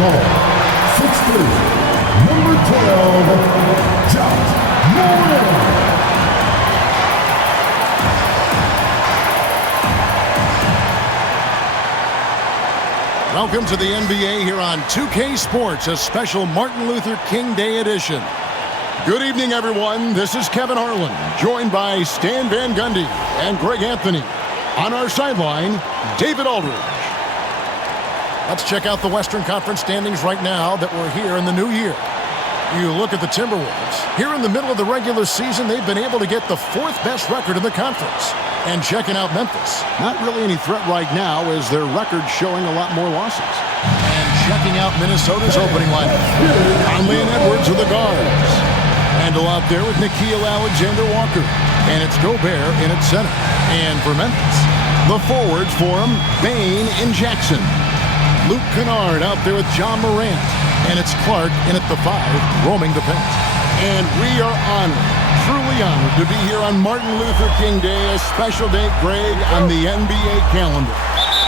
Ball. 6'3", number 12, Josh Moran. Welcome to the NBA here on 2K Sports, a special Martin Luther King Day edition. Good evening, everyone. This is Kevin Harlan, joined by Stan Van Gundy and Greg Anthony. On our sideline, David Aldridge. Let's check out the Western Conference standings right now that we're here in the new year. You look at the Timberwolves. Here in the middle of the regular season, they've been able to get the 4th best record in the conference. And checking out Memphis. Not really any threat right now as their record showing a lot more losses. And checking out Minnesota's opening lineup. Conley and Edwards are the guards. Handle out there with Nickeil Alexander-Walker. And it's Gobert in at center. And for Memphis, the forwards for him, Bane and Jackson. Luke Kennard out there with John Morant. And it's Clark in at the 5, roaming the paint. And we are honored, truly honored, to be here on Martin Luther King Day, a special day, Greg, on the NBA calendar.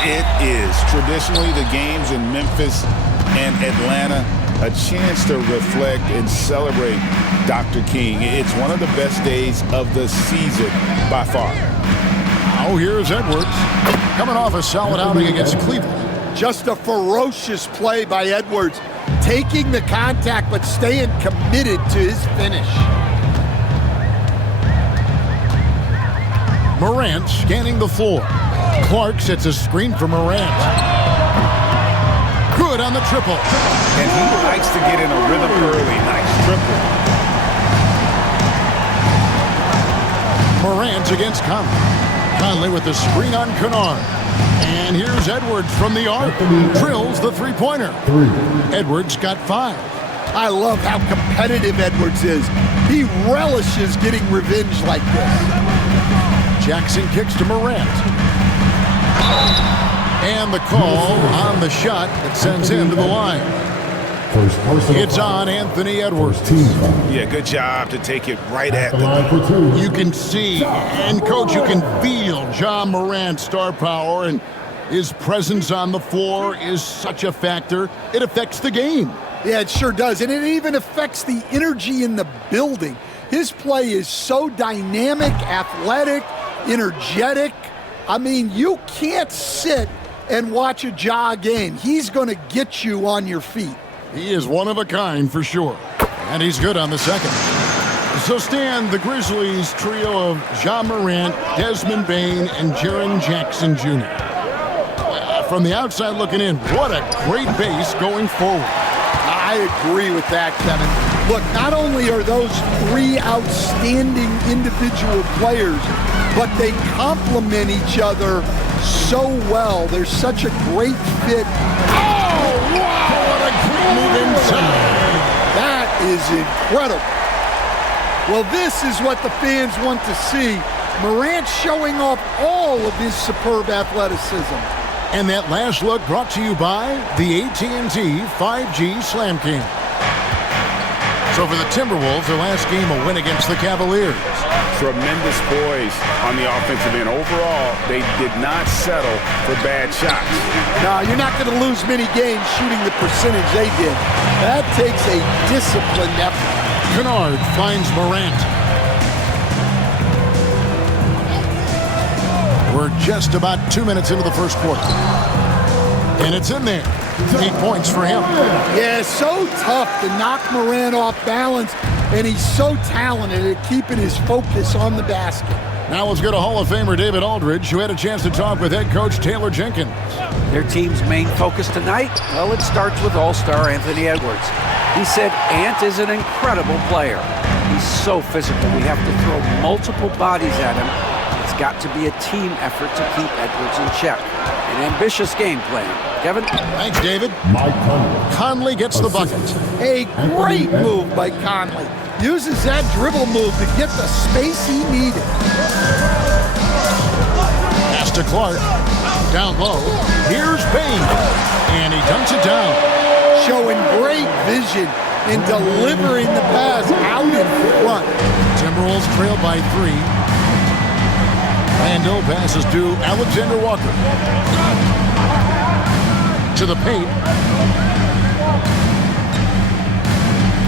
It is. Traditionally, the games in Memphis and Atlanta, a chance to reflect and celebrate Dr. King. It's one of the best days of the season by far. Now here's Edwards, coming off a solid outing against Cleveland. Just a ferocious play by Edwards. Taking the contact, but staying committed to his finish. Morant scanning the floor. Clark sets a screen for Morant. Good on the triple. And he likes to get in a rhythm early. Nice triple. Morant against Conley. Conley with the screen on Kennard. And here's Edwards from the arc. Drills the three-pointer. Edwards got 5. I love how competitive Edwards is. He relishes getting revenge like this. Jackson kicks to Morant. And the call on the shot that sends him to the line. It's on Anthony Edwards. Yeah, good job to take it right at them. You can see, and Coach, you can feel John Morant's star power, and his presence on the floor is such a factor. It affects the game. Yeah, it sure does, and it even affects the energy in the building. His play is so dynamic, athletic, energetic. I mean, you can't sit and watch a Ja game. He's going to get you on your feet. He is one of a kind for sure. And he's good on the second. So Stan, the Grizzlies trio of Ja Morant, Desmond Bane, and Jaren Jackson Jr. From the outside looking in, what a great base going forward. I agree with that, Kevin. Look, not only are those 3 outstanding individual players, but they complement each other so well. There's such a great fit. Oh, wow! What a great move inside. That is incredible. Well, this is what the fans want to see. Morant showing off all of his superb athleticism. And that last look brought to you by the AT&T 5G Slam Cam. So for the Timberwolves, their last game a win against the Cavaliers. Tremendous poise on the offensive end. Overall, they did not settle for bad shots. No, you're not going to lose many games shooting the percentage they did. That takes a disciplined effort. Kennard finds Morant. We're just about 2 minutes into the first quarter. And it's in there. 8 points for him. Yeah, so tough to knock Morant off balance, and he's so talented at keeping his focus on the basket. Now let's go to Hall of Famer David Aldridge, who had a chance to talk with head coach Taylor Jenkins. Their team's main focus tonight? Well, it starts with All-Star Anthony Edwards. He said Ant is an incredible player. He's so physical. We have to throw multiple bodies at him. It's got to be a team effort to keep Edwards in check. An ambitious game plan. Kevin? Thanks, David. Conley gets the bucket. A great move by Conley. Uses that dribble move to get the space he needed. Pass to Clark. Down low. Here's Bane. And he dunks it down. Showing great vision in delivering the pass out in front. Timberwolves trail by 3. Lando passes to Alexander Walker. To the paint.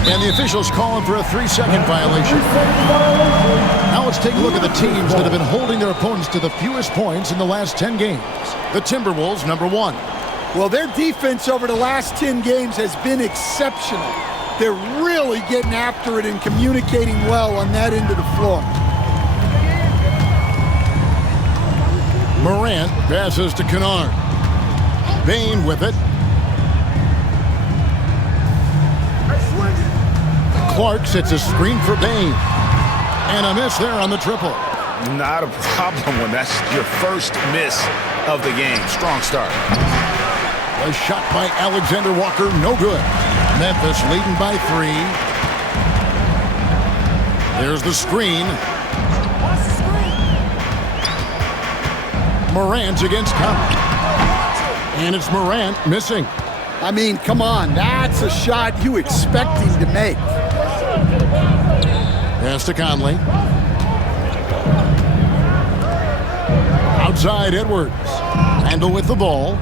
And the officials calling for a 3-second violation. Now let's take a look at the teams that have been holding their opponents to the fewest points in the last 10 games. The Timberwolves, number 1. Well, their defense over the last 10 games has been exceptional. They're really getting after it and communicating well on that end of the floor. Morant passes to Kennard. Bain with it. Clark sets a screen for Bain. And a miss there on the triple. Not a problem when that's your first miss of the game. Strong start. A shot by Alexander Walker, no good. Memphis leading by 3. There's the screen. Morant against Conley. And it's Morant missing. I mean, come on. That's a shot you expect him to make. Pass to Conley. Outside Edwards. Randall with the ball.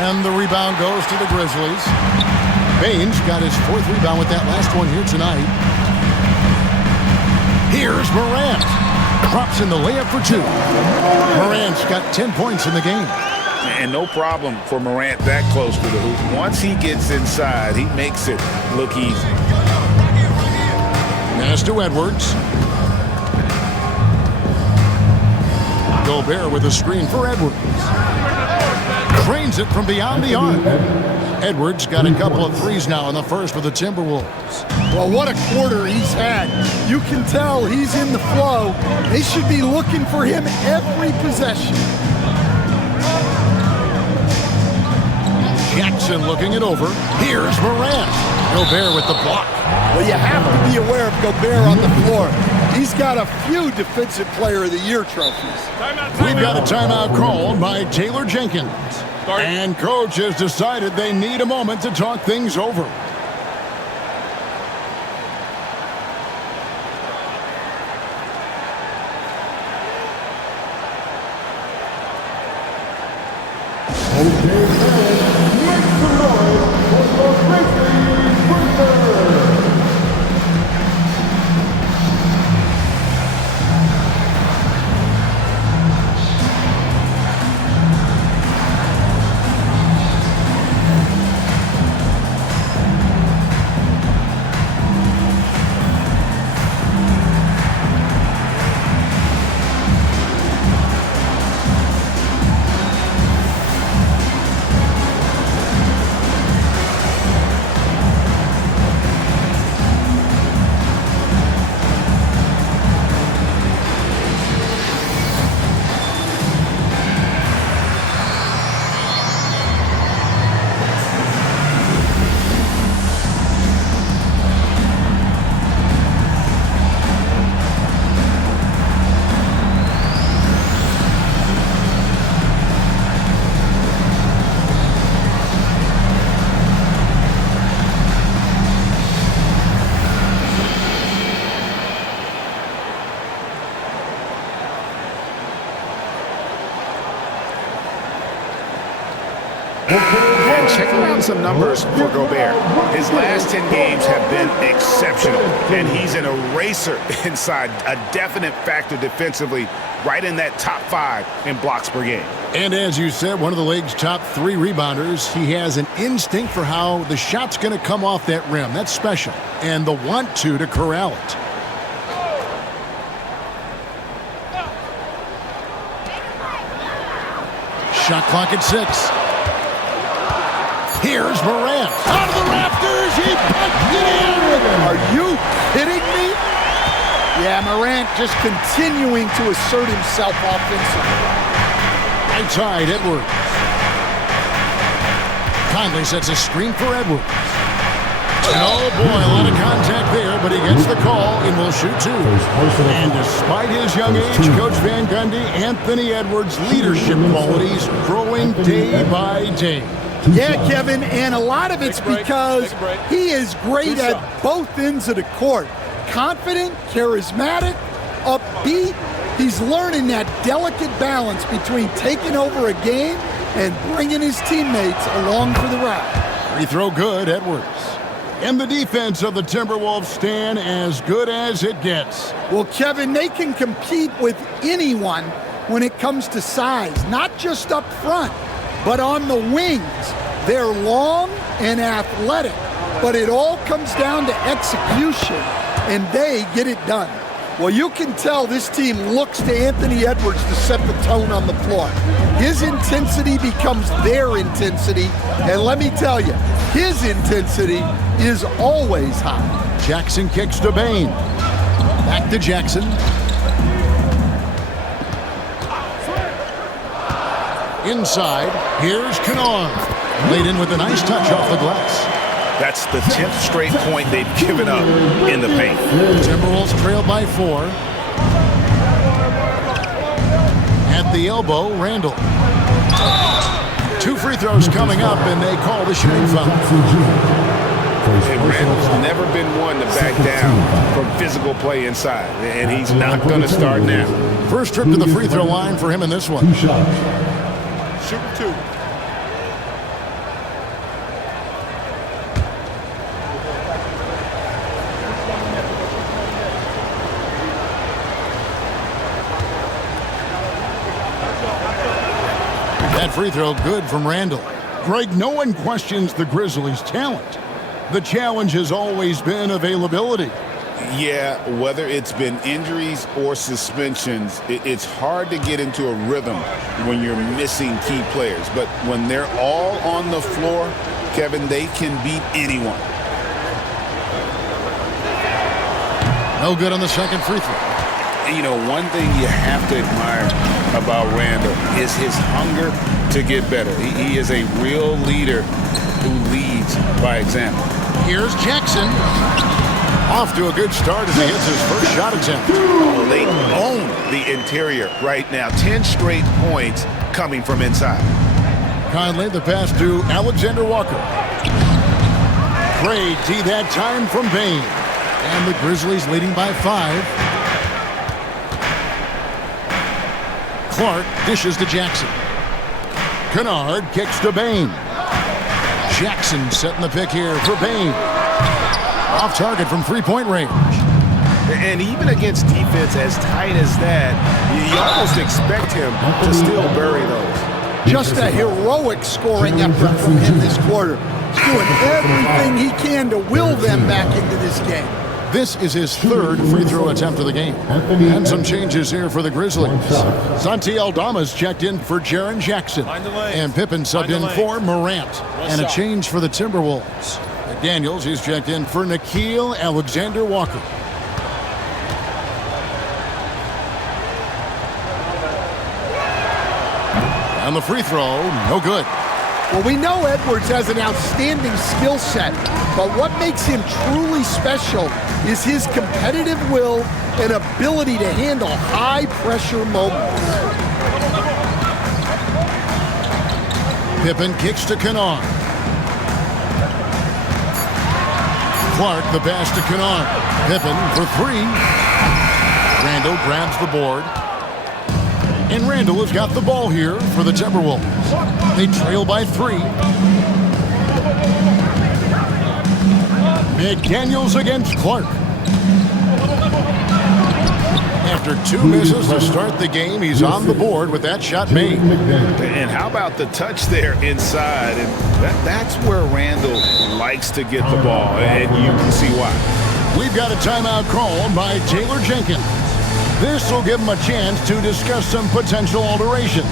And the rebound goes to the Grizzlies. Bain's got his 4th rebound with that last one here tonight. Here's Morant. Drops in the layup for 2. Morant's got 10 points in the game. And no problem for Morant that close to the hoop. Once he gets inside, he makes it look easy. Pass to Edwards. Gobert with a screen for Edwards. Cranes it from beyond the arc. Edwards got a couple of threes now in the first for the Timberwolves. Well, what a quarter he's had. You can tell he's in the flow. They should be looking for him every possession. Jackson looking it over. Here's Morant. Gobert with the block. Well, you have to be aware of Gobert on the floor. He's got a few Defensive Player of the Year trophies. We've got a timeout called by Taylor Jenkins. And coach has decided they need a moment to talk things over. And checking out some numbers for Gobert. His last 10 games have been exceptional, and he's an eraser inside, a definite factor defensively, right in that top 5 in blocks per game. And as you said, one of the league's top 3 rebounders. He has an instinct for how the shot's going to come off that rim. That's special. And the want to corral it. Shot clock at 6. Here's Morant. Out of the rafters. He punched it in. Are you kidding me? Yeah, Morant just continuing to assert himself offensively. Outside Edwards. Conley sets a screen for Edwards. And oh boy, a lot of contact there, but he gets the call and will shoot 2. And despite his young age, Coach Van Gundy, Anthony Edwards' leadership qualities growing day by day. Yeah, Kevin, and a lot of it's because he is great at both ends of the court. Confident, charismatic, upbeat. He's learning that delicate balance between taking over a game and bringing his teammates along for the ride. Free throw good, Edwards. And the defense of the Timberwolves stand as good as it gets. Well, Kevin, they can compete with anyone when it comes to size, not just up front, but on the wings. They're long and athletic, but it all comes down to execution, and they get it done. Well, you can tell this team looks to Anthony Edwards to set the tone on the floor. His intensity becomes their intensity, and let me tell you, his intensity is always high. Jackson kicks to Bain. Back to Jackson. Inside, here's Kennard. Laid in with a nice touch off the glass. That's the 10th straight point they've given up in the paint. Timberwolves trail by 4. At the elbow, Randall. 2 free throws coming up, and they call the shooting foul. And Randall's never been one to back down from physical play inside, and he's not going to start now. First trip to the free throw line for him in this one. Shooting 2. That free throw good from Randall. Greg, no one questions the Grizzlies' talent. The challenge has always been availability. Yeah, whether it's been injuries or suspensions, it's hard to get into a rhythm when you're missing key players. But when they're all on the floor, Kevin, they can beat anyone. No good on the second free throw. And, you know, one thing you have to admire about Randall is his hunger to get better. He is a real leader who leads by example. Here's Jackson. Off to a good start as he hits his first shot attempt. Oh, they own the interior right now. 10 straight points coming from inside. Conley, the pass to Alexander Walker. Great D that time from Bain. And the Grizzlies leading by 5. Clark dishes to Jackson. Kennard kicks to Bain. Jackson setting the pick here for Bain. Off target from three-point range. And even against defense as tight as that, you almost expect him to still bury those. Just a heroic scoring effort from him this quarter. He's doing everything he can to will them back into this game. This is his third free throw attempt of the game. And some changes here for the Grizzlies. Santi Aldama's checked in for Jaren Jackson. And Pippen subbed in for Morant. And a change for the Timberwolves. McDaniels, he's checked in for Nickeil Alexander-Walker. On the free throw, no good. Well, we know Edwards has an outstanding skill set, but what makes him truly special is his competitive will and ability to handle high-pressure moments. Pippen kicks to Kennard. Clark, the pass to Kennard. Pippen for 3. Randall grabs the board. And Randall has got the ball here for the Timberwolves. They trail by 3. McDaniels against Clark. After 2 misses to start the game, he's on the board with that shot made. And how about the touch there inside? And that's where Randall likes to get the ball, and you can see why. We've got a timeout called by Taylor Jenkins. This will give him a chance to discuss some potential alterations.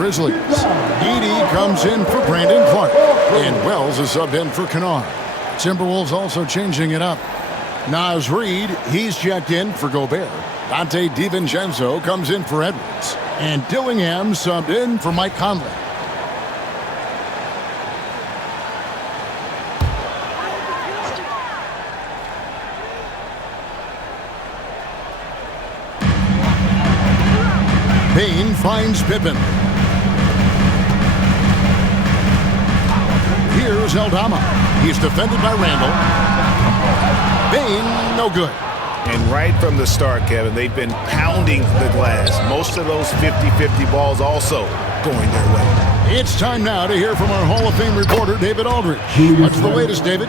Grizzlies. Edie comes in for Brandon Clark. And Wells is subbed in for Kennard. Timberwolves also changing it up. Naz Reid, he's checked in for Gobert. Dante DiVincenzo comes in for Edwards. And Dillingham subbed in for Mike Conley. Payne finds Pippen. Here's Aldama. He's defended by Randall. Payne, no good. And right from the start, Kevin, they've been pounding the glass. Most of those 50-50 balls also going their way. It's time now to hear from our Hall of Fame reporter, David Aldridge. What's the latest, David?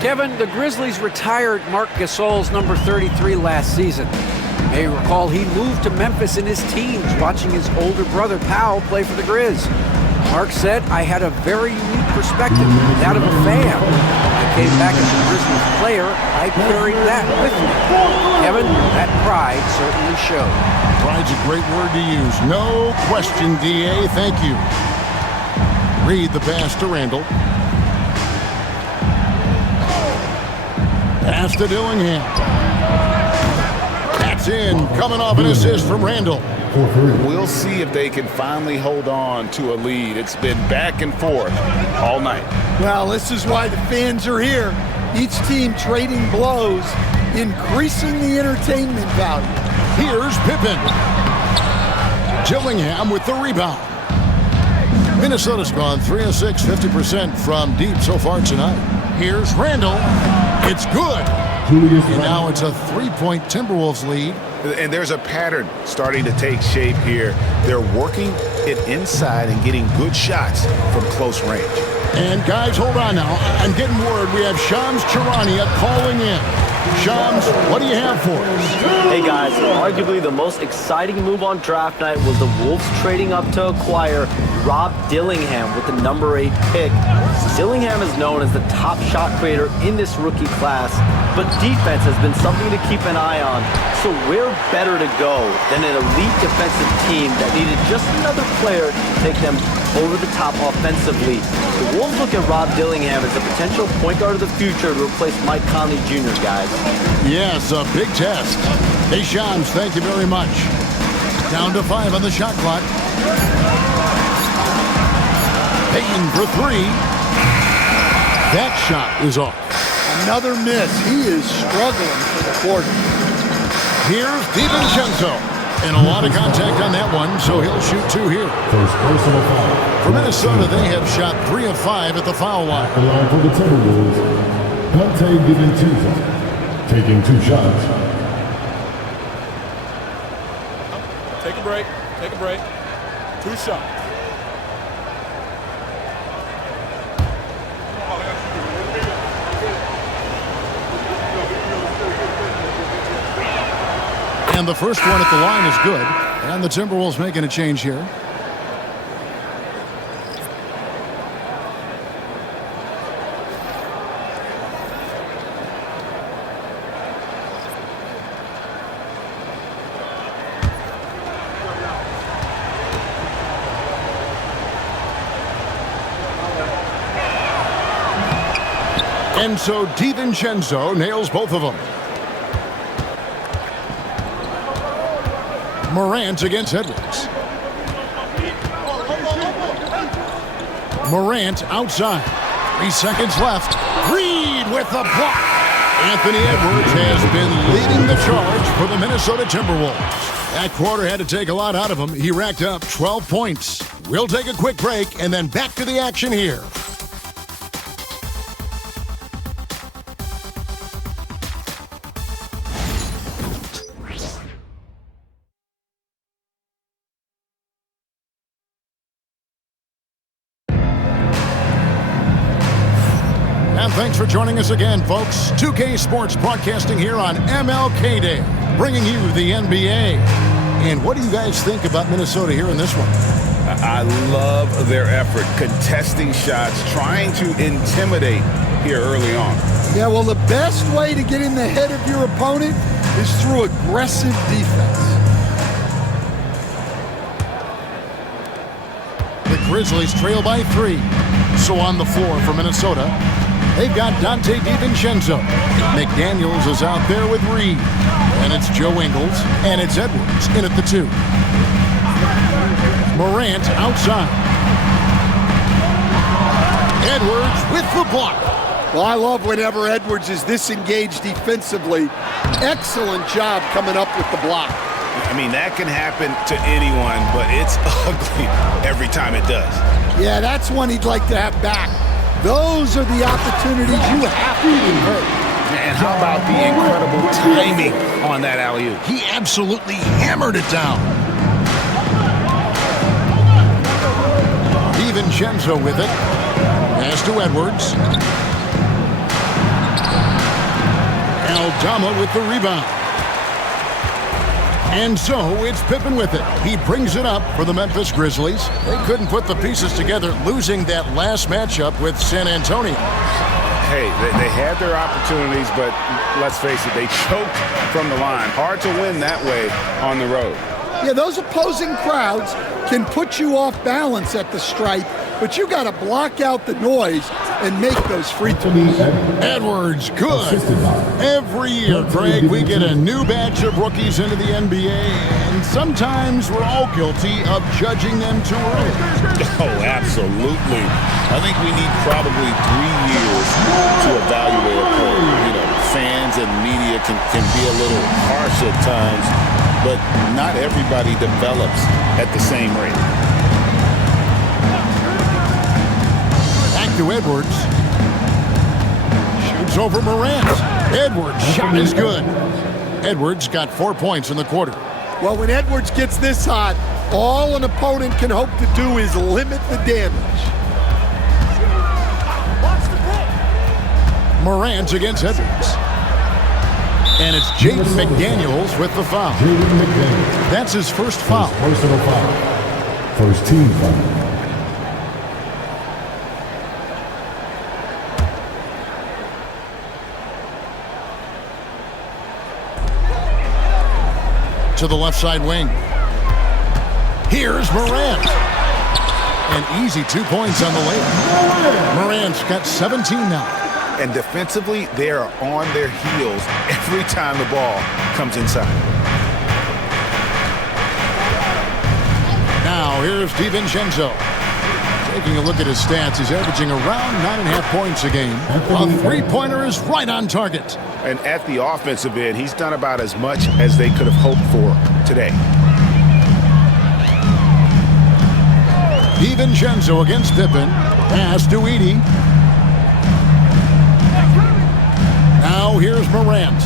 Kevin, the Grizzlies retired Marc Gasol's number 33 last season. You may recall he moved to Memphis in his teens, watching his older brother, Powell, play for the Grizz. Mark said, "I had a very unique perspective, that of a fan. I came back as a Grizzlies player. I carried that with me." Kevin, that pride certainly showed. Pride's a great word to use. No question, D.A. Thank you. Reid the pass to Randall. Pass to Dillingham. That's in. Coming off an assist from Randall. We'll see if they can finally hold on to a lead. It's been back and forth all night. Well, this is why the fans are here. Each team trading blows, increasing the entertainment value. Here's Pippen. Dillingham with the rebound. Minnesota's gone 3 of 6, 50% from deep so far tonight. Here's Randall. It's good. And now it's a 3-point Timberwolves lead. And there's a pattern starting to take shape here. They're working it inside and getting good shots from close range. And guys, hold on now. I'm getting word we have Shams Charania calling in. Shams, what do you have for us? Hey guys, arguably the most exciting move on draft night was the Wolves trading up to acquire Rob Dillingham with the number 8 pick. Dillingham is known as the top shot creator in this rookie class, but defense has been something to keep an eye on. So where better to go than an elite defensive team that needed just another player to take them over the top offensively. The Wolves look at Rob Dillingham as a potential point guard of the future to replace Mike Conley Jr., guys. Yes, a big test. Hey, Shams, thank you very much. Down to 5 on the shot clock. Payton for 3. That shot is off. Another miss. He is struggling for the quarter. Here's DiVincenzo. And a lot of contact on that one, so he'll shoot 2 here. First personal foul. For Minnesota, they have shot 3 of 5 at the foul line. The line for the Timberwolves, Dante DiVincenzo, taking 2 shots. Take a break. Take a break. 2 shots. And the first one at the line is good. And the Timberwolves making a change here. And so DiVincenzo nails both of them. Morant against Edwards. Morant outside. 3 seconds left. Reid with the block. Anthony Edwards has been leading the charge for the Minnesota Timberwolves. That quarter had to take a lot out of him. He racked up 12 points. We'll take a quick break and then back to the action here. And thanks for joining us again, folks. 2K Sports broadcasting here on MLK Day, bringing you the NBA. And what do you guys think about Minnesota here in this one? I love their effort, contesting shots, trying to intimidate here early on. Yeah, well, the best way to get in the head of your opponent is through aggressive defense. Grizzlies trail by 3. So on the floor for Minnesota, they've got Donte DiVincenzo. McDaniels is out there with Reed. And it's Joe Ingles, and it's Edwards in at the 2. Morant outside. Edwards with the block. Well, I love whenever Edwards is disengaged defensively. Excellent job coming up with the block. I mean, that can happen to anyone, but it's ugly every time it does. Yeah, that's one he'd like to have back. Those are the opportunities you have to convert. And how about the incredible timing on that alley-oop? He absolutely hammered it down. DiVincenzo with it. Pass to Edwards. Aldama with the rebound. And so it's Pippen with it. He brings it up for the Memphis Grizzlies. They couldn't put the pieces together, losing that last matchup with San Antonio. Hey, they had their opportunities, but let's face it, they choked from the line. Hard to win that way on the road. Yeah, those opposing crowds can put you off balance at the stripe, but you got to block out the noise and make those free throws. Edwards, good. Every year, Craig, we get a new batch of rookies into the NBA, and sometimes we're all guilty of judging them too early. Oh, absolutely. I think we need probably 3 years to evaluate a player. You know, fans and media can be a little harsh at times, but not everybody develops at the same rate. Back to Edwards. Shoots over Morant. Edwards' shot is good. Edwards got 4 points in the quarter. Well, when Edwards gets this hot, all an opponent can hope to do is limit the damage. Morant against Edwards. And it's Jaden McDaniels with the foul. That's his first foul. Personal foul. First team foul. To the left side wing. Here's Morant. An easy 2 points on the layup. Morant's got 17 now. And defensively, they are on their heels every time the ball comes inside. Now here's DiVincenzo. Taking a look at his stats, he's averaging around 9.5 points a game. A three-pointer is right on target. And at the offensive end, he's done about as much as they could have hoped for today. DiVincenzo against Pippen. Pass to Edey. Now here's Morant.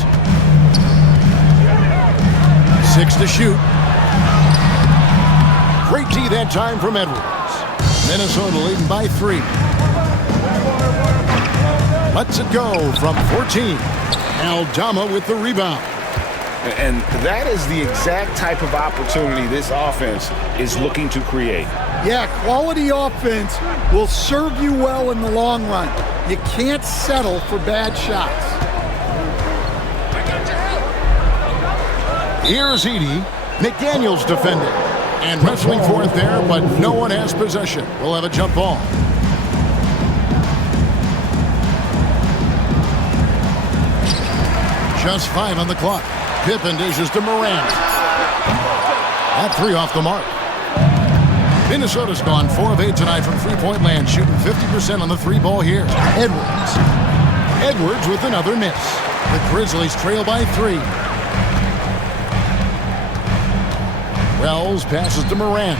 6 to shoot. Great D that time from Edwards. Minnesota leading by 3. Lets it go from 14. Aldama with the rebound. And that is the exact type of opportunity this offense is looking to create. Yeah, quality offense will serve you well in the long run. You can't settle for bad shots. Here's Edey. McDaniels defending. And wrestling for it there, but no one has possession. We'll have a jump ball. Just 5 on the clock. Pippen dishes to Morant. That 3 off the mark. Minnesota's gone 4 of 8 tonight from three-point land, shooting 50% on the 3-ball here. Edwards. Edwards with another miss. The Grizzlies trail by 3. Wells passes to Morant.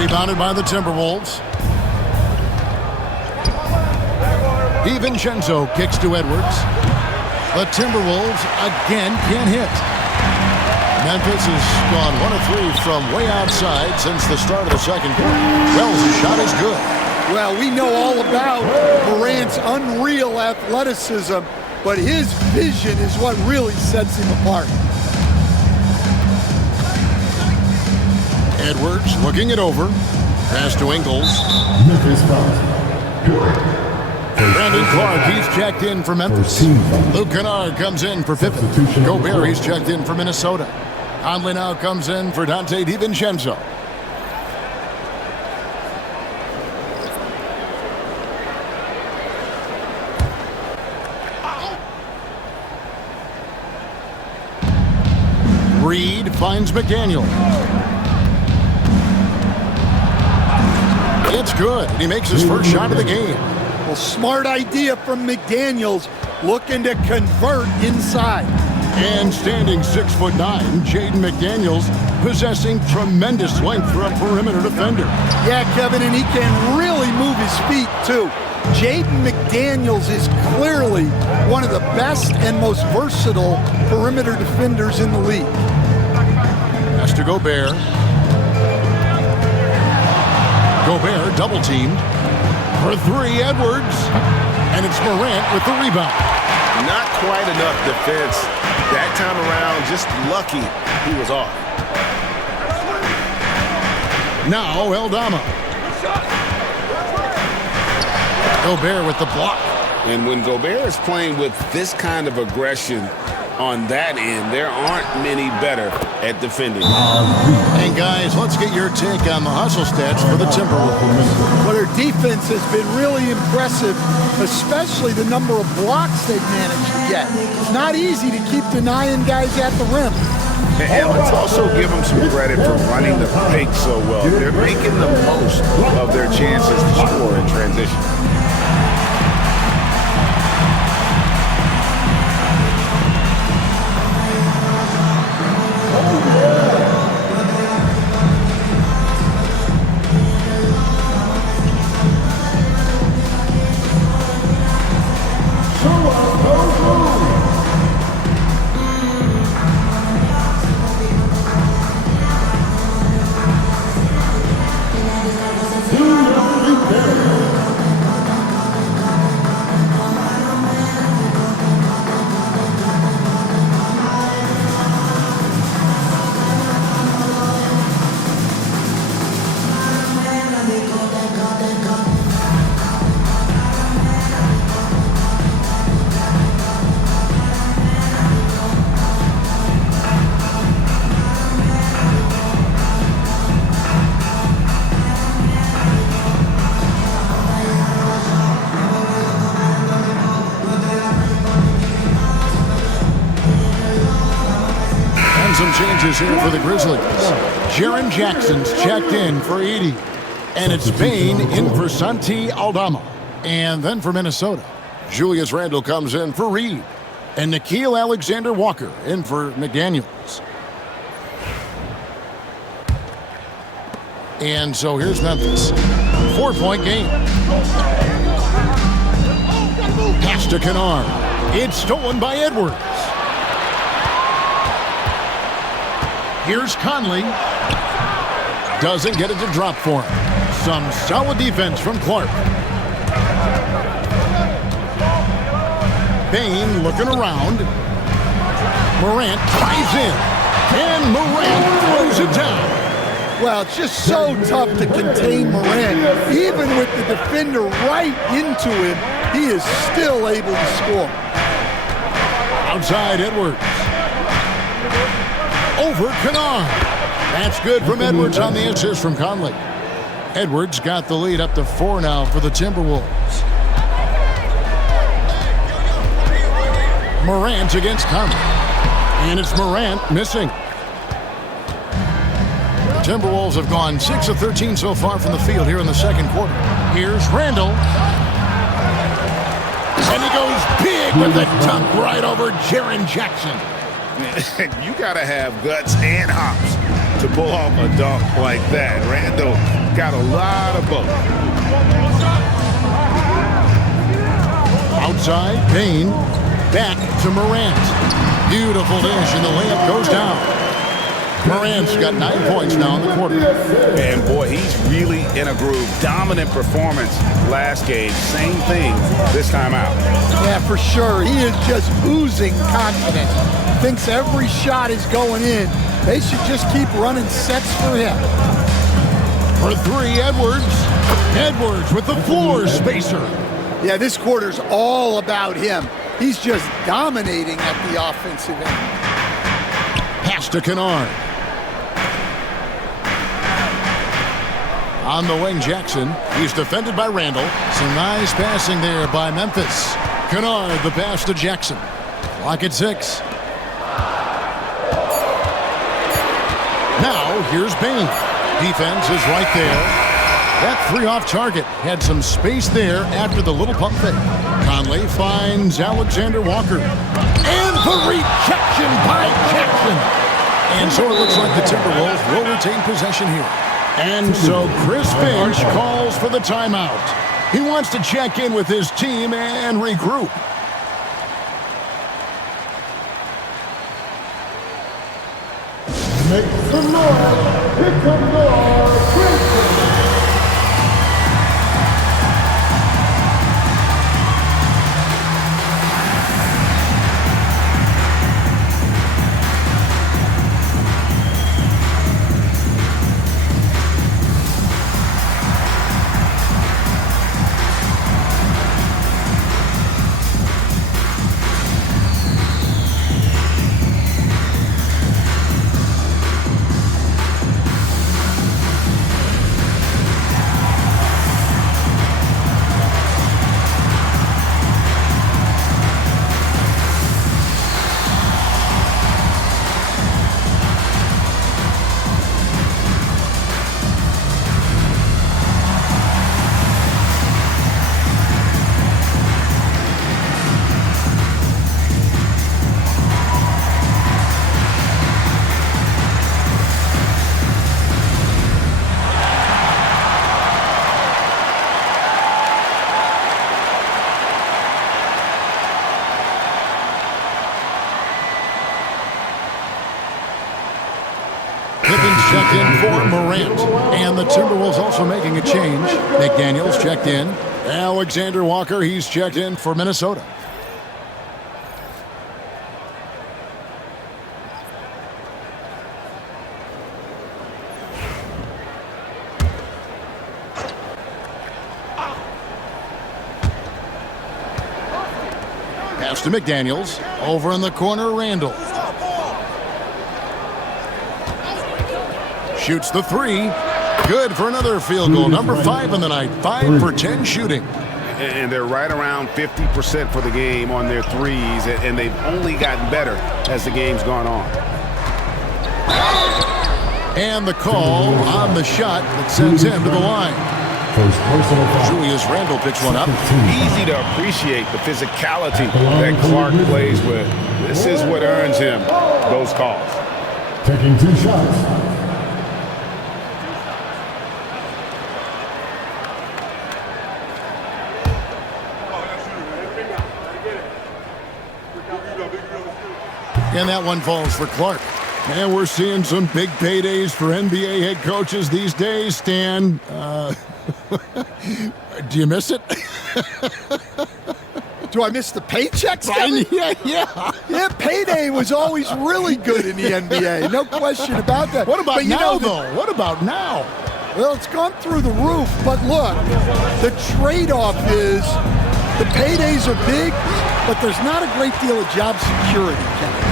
Rebounded by the Timberwolves. DiVincenzo kicks to Edwards. The Timberwolves again can't hit. Memphis has gone 1 of 3 from way outside since the start of the second quarter. Wells' shot is good. Well, we know all about Morant's unreal athleticism, but his vision is what really sets him apart. Edwards looking it over. Pass to Ingles. Memphis foul. Brandon Clark, he's checked in for Memphis. Luke Kennard comes in for Pippen. Gobert, he's checked in for Minnesota. Conley now comes in for Donte DiVincenzo. Reed finds McDaniel. It's good. He makes his first shot of the game. Well, smart idea from McDaniels, looking to convert inside. And standing 6'9", Jaden McDaniels, possessing tremendous length for a perimeter defender. Yeah, Kevin, and he can really move his feet, too. Jaden McDaniels is clearly one of the best and most versatile perimeter defenders in the league. Has to Gobert. Gobert double-teamed. For three, Edwards. And it's Morant with the rebound. Not quite enough defense that time around. Just lucky he was off. Now Eldama. Gobert with the block. And when Gobert is playing with this kind of aggression on that end, there aren't many better at defending. And guys, let's get your take on the hustle stats for the Timberwolves. Well, their defense has been really impressive, especially the number of blocks they've managed to get. It's not easy to keep denying guys at the rim. And let's also give them some credit for running the pick so well. They're making the most of their chances to score in transition. Some changes here for the Grizzlies. Jaren Jackson's checked in for Edey. And it's Bain in for Santi Aldama. And then for Minnesota, Julius Randle comes in for Reed. And Nickeil Alexander-Walker in for McDaniels. And so here's Memphis. 4-point game. Pass to Kennard. It's stolen by Edwards. Here's Conley. Doesn't get it to drop for him. Some solid defense from Clark. Bain looking around. Morant ties in. And Morant throws it down. Well, it's just so tough to contain Morant. Even with the defender right into him, he is still able to score. Outside Edwards. Over Kennard. That's good from Edwards on the assist from Conley. Edwards got the lead up to 4 now for the Timberwolves. Morant against Conley. And it's Morant missing. The Timberwolves have gone 6 of 13 so far from the field here in the second quarter. Here's Randle. And he goes big with the dunk right over Jaren Jackson. You got to have guts and hops to pull off a dunk like that. Randle got a lot of both. Outside, Bain. Back to Morant. Beautiful dish, and the layup goes down. Morant's got 9 points now in the quarter. And boy, he's really in a groove. Dominant performance last game. Same thing this time out. Yeah, for sure. He is just oozing confidence. Thinks every shot is going in. They should just keep running sets for him. For three, Edwards. Edwards with the floor spacer. Yeah, this quarter's all about him. He's just dominating at the offensive end. Pass to Kennard. On the wing, Jackson. He's defended by Randle. Some nice passing there by Memphis. Kennard, the pass to Jackson. Clock at 6. Now, here's Bain. Defense is right there. That three off target had some space there after the little pump fake. Conley finds Alexander Walker. And the rejection by Jackson. And so it looks like the Timberwolves will retain possession here. And so Chris Finch calls for the timeout. He wants to check in with his team and regroup. Make some noise. Here comes our Grizzlies. Checked in for Morant. And the Timberwolves also making a change. McDaniels checked in. Alexander Walker, he's checked in for Minnesota. Pass to McDaniels. Over in the corner, Randall. Shoots the three. Good for another field goal. Number 5 in the night. 5 for 10 shooting. And they're right around 50% for the game on their threes, and they've only gotten better as the game's gone on. And the call on the shot that sends him to the line. Julius Randle picks one up. Easy to appreciate the physicality that Clark plays with. This is what earns him those calls. Taking 2 shots. And that one falls for Clark. And we're seeing some big paydays for NBA head coaches these days, Stan. Do you miss it? Do I miss the paychecks, Kevin? Yeah, payday was always really good in the NBA. No question about that. What about but now, though? What about now? Well, it's gone through the roof. But look, the trade-off is the paydays are big, but there's not a great deal of job security, Kevin.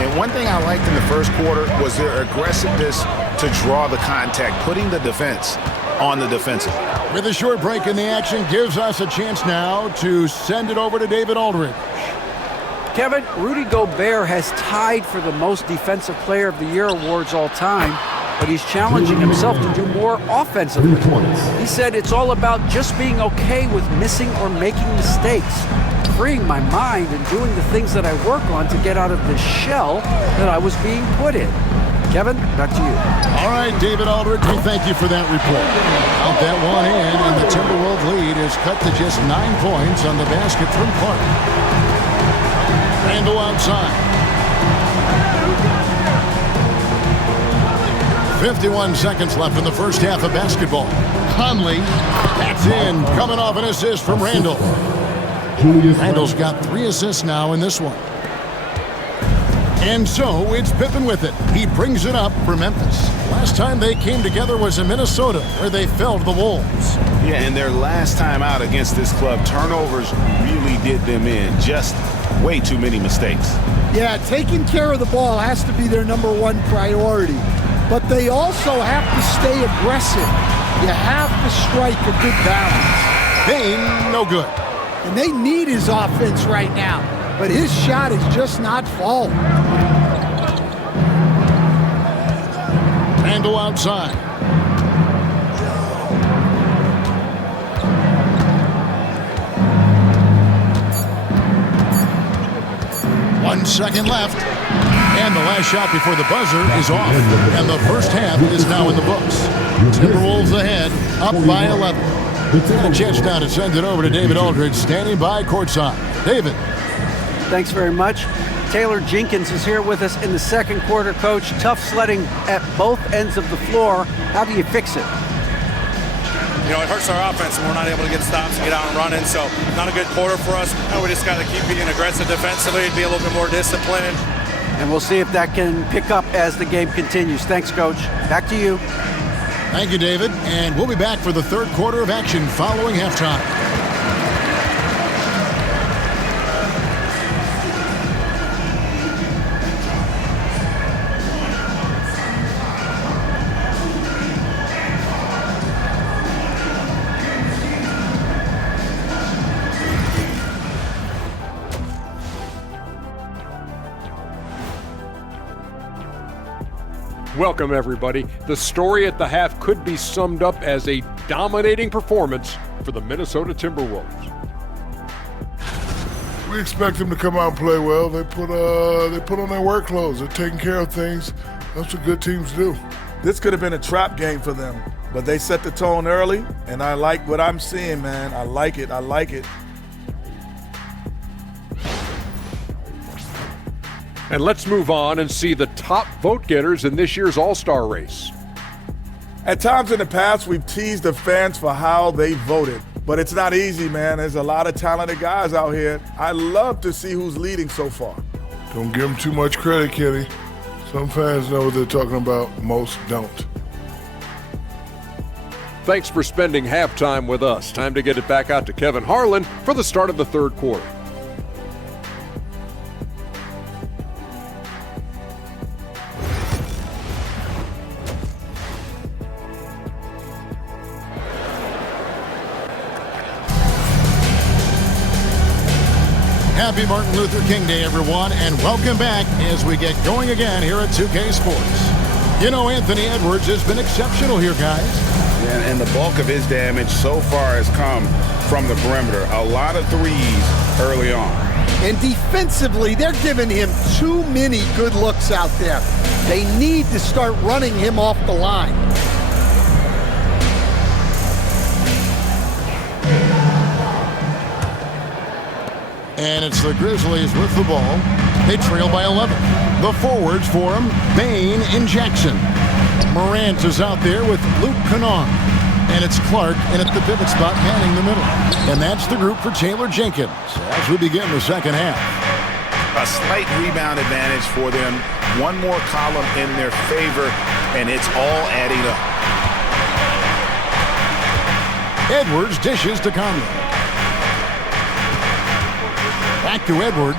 And one thing I liked in the first quarter was their aggressiveness to draw the contact, putting the defense on the defensive. With a short break in the action, gives us a chance now to send it over to David Aldridge. Kevin, Rudy Gobert has tied for the most Defensive Player of the Year awards all time, but he's challenging himself to do more offensively. He said it's all about just being okay with missing or making mistakes, freeing my mind and doing the things that I work on to get out of this shell that I was being put in. Kevin, back to you. All right, David Aldridge, we thank you for that report. Out that one in, and the Timberwolves lead is cut to just 9 points on the basket from Clark. Randall outside. 51 seconds left in the first half of basketball. Conley, that's in, coming off an assist from Randall. Randall's got 3 assists now in this one. And so it's Pippen with it. He brings it up for Memphis. Last time they came together was in Minnesota, where they fell to the Wolves. Yeah, and their last time out against this club, turnovers really did them in. Just way too many mistakes. Yeah, taking care of the ball has to be their #1 priority. But they also have to stay aggressive. You have to strike a good balance. Bain, no good. And they need his offense right now. But his shot is just not falling. Randall outside. One second left. And the last shot before the buzzer is off. And the first half is now in the books. Timberwolves ahead, up by 11. And a chance now to send it over to David Aldridge, standing by courtside. David. Thanks very much. Taylor Jenkins is here with us in the second quarter, Coach. Tough sledding at both ends of the floor. How do you fix it? You know, it hurts our offense when we're not able to get stops and get out and running, so not a good quarter for us. We just got to keep being aggressive defensively and be a little bit more disciplined. And we'll see if that can pick up as the game continues. Thanks, Coach. Back to you. Thank you, David. And we'll be back for the third quarter of action following halftime. Welcome, everybody. The story at the half could be summed up as a dominating performance for the Minnesota Timberwolves. We expect them to come out and play well. They put on their work clothes. They're taking care of things. That's what good teams do. This could have been a trap game for them, but they set the tone early, and I like what I'm seeing, man. I like it. And let's move on and see the top vote getters in this year's All-Star race. At times in the past, we've teased the fans for how they voted, but it's not easy, man. There's a lot of talented guys out here. I love to see who's leading so far. Don't give them too much credit, Kenny. Some fans know what they're talking about, most don't. Thanks for spending halftime with us. Time to get it back out to Kevin Harlan for the start of the third quarter. Happy Martin Luther King Day, everyone, and welcome back as we get going again here at 2K Sports. You know, Anthony Edwards has been exceptional here, guys. Yeah, and the bulk of his damage so far has come from the perimeter. A lot of threes early on. And defensively, they're giving him too many good looks out there. They need to start running him off the line. And it's the Grizzlies with the ball. They trail by 11. The forwards for him, Bain and Jackson. Morant is out there with Luke Kennard. And it's Clark in at the pivot spot, manning the middle. And that's the group for Taylor Jenkins as we begin the second half. A slight rebound advantage for them. One more column in their favor, and it's all adding up. Edwards dishes to Conley. Back to Edwards.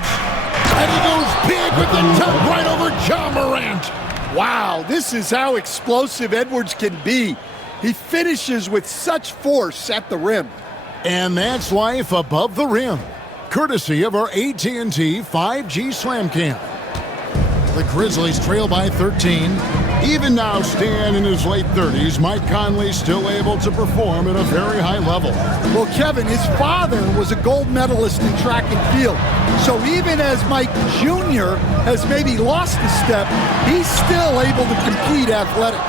And he goes big with the tap right over John Morant. Wow, this is how explosive Edwards can be. He finishes with such force at the rim. And that's life above the rim, courtesy of our AT&T 5G Slam Cam. The Grizzlies trail by 13. Even now, Stan in his late 30s, Mike Conley still able to perform at a very high level. Well, Kevin, his father was a gold medalist in track and field. So even as Mike Jr. has maybe lost a step, he's still able to compete athletic.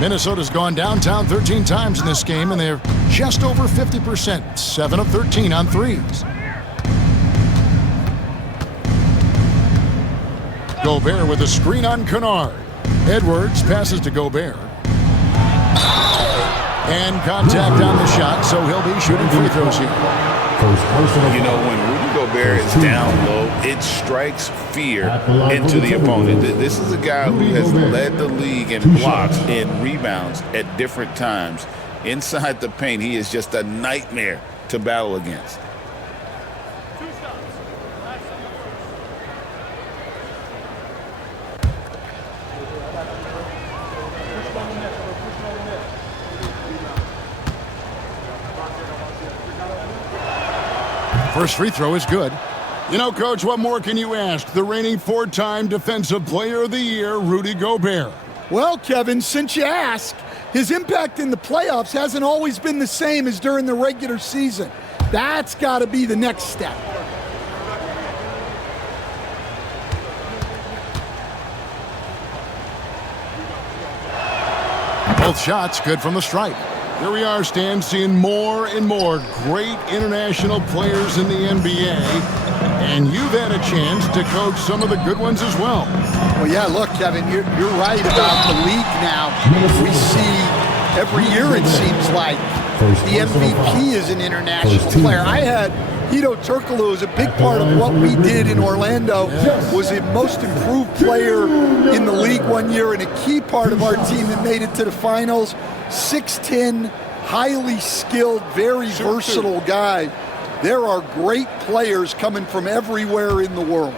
Minnesota's gone downtown 13 times in this game, and they're just over 50%, 7 of 13 on threes. Gobert with a screen on Kennard. Edwards passes to Gobert. And contact on the shot, so he'll be shooting free throws here. You know, when Rudy Gobert is down low, it strikes fear into the opponent. This is a guy who has led the league in blocks and rebounds at different times. Inside the paint, he is just a nightmare to battle against. First free throw is good. You know, Coach, what more can you ask? The reigning four-time Defensive Player of the Year, Rudy Gobert. Well, Kevin, since you ask, his impact in the playoffs hasn't always been the same as during the regular season. That's got to be the next step. Both shots good from the stripe. Here we are, Stan, seeing more and more great international players in the NBA. And you've had a chance to coach some of the good ones as well. Well, yeah, look, Kevin, you're right about the league now. We see every year, it seems like, the MVP is an international player. I had Hito Turkoglu as a big part of what we did in Orlando, was the most improved player in the league one year and a key part of our team that made it to the finals. 6'10", highly skilled, very versatile guy. There are great players coming from everywhere in the world.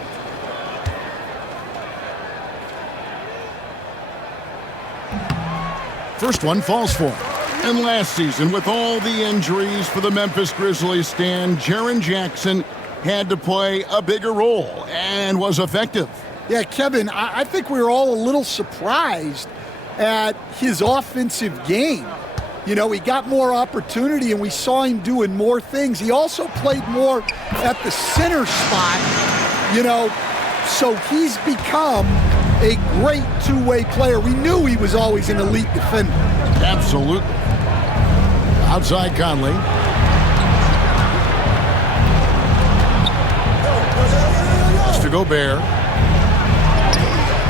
First one falls for him. And last season, with all the injuries for the Memphis Grizzlies, Stan, Jaren Jackson had to play a bigger role and was effective. Yeah, Kevin, I think we were all a little surprised at his offensive game. You know, he got more opportunity and we saw him doing more things. He also played more at the center spot, you know, so he's become a great two-way player. We knew he was always an elite defender. Absolutely. Outside Conley. To Gobert.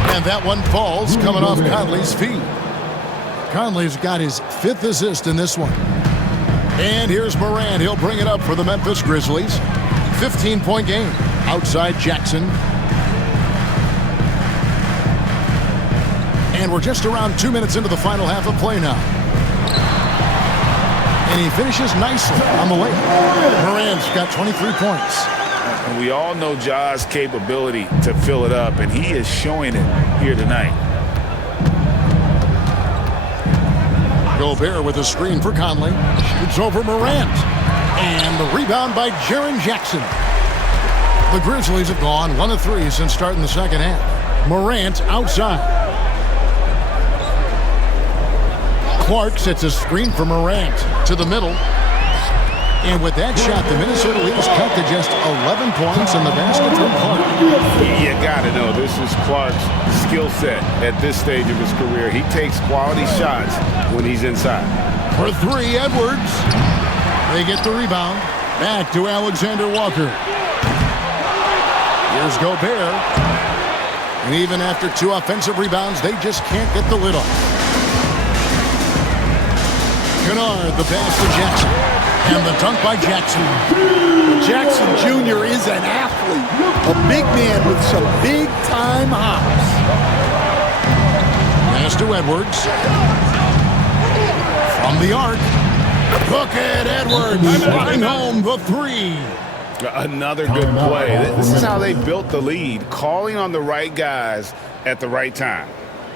And that one falls, coming off Conley's feet. Conley's got his 5th assist in this one. And here's Morant. He'll bring it up for the Memphis Grizzlies. 15-point game. Outside Jackson. And we're just around 2 minutes into the final half of play now. And he finishes nicely on the layup. Morant's got 23 points. And we all know Ja's capability to fill it up, and he is showing it here tonight. Gobert with a screen for Conley. Shoots over Morant. And the rebound by Jaren Jackson. The Grizzlies have gone 1 of 3 since starting the second half. Morant outside. Clark sets a screen for Morant to the middle. And with that shot, the Minnesota lead is cut to just 11 points in the basket from Clark. You got to know this is Clark's skill set at this stage of his career. He takes quality shots when he's inside. For 3, Edwards. They get the rebound. Back to Alexander Walker. Here's Gobert. And even after 2 offensive rebounds, they just can't get the lid off. Kennard, the pass to Jackson. And the dunk by Jackson. Jackson Jr. is an athlete, a big man with some big-time hops. Pass to Edwards. From the arc. Look at Edwards running home the 3. Another good play. This is how they built the lead, calling on the right guys at the right time.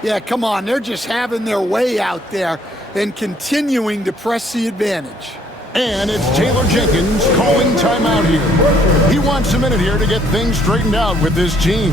Yeah, come on. They're just having their way out there and continuing to press the advantage. And it's Taylor Jenkins calling timeout here. He wants a minute here to get things straightened out with this team.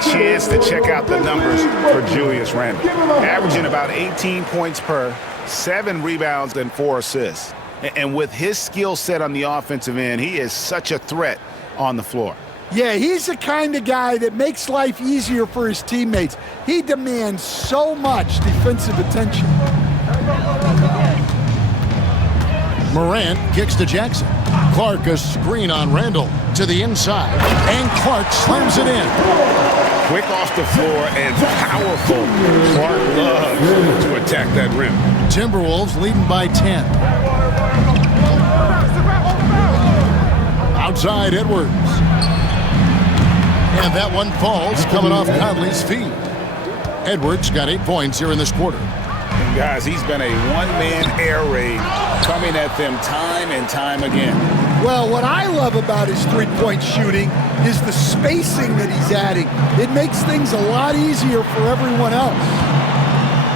Chance to check out the numbers for Julius Randle. Averaging about 18 points per, 7 rebounds, and 4 assists. And with his skill set on the offensive end, he is such a threat on the floor. Yeah, he's the kind of guy that makes life easier for his teammates. He demands so much defensive attention. Morant kicks to Jackson. Clark a screen on Randall to the inside, and Clark slams it in. Quick off the floor and powerful. Clark loves to attack that rim. Timberwolves leading by 10. Outside Edwards. And that one falls, coming off Conley's feet. Edwards got 8 points here in this quarter. And guys, he's been a one-man air raid coming at them time and time again. Well, what I love about his three-point shooting is the spacing that he's adding. It makes things a lot easier for everyone else.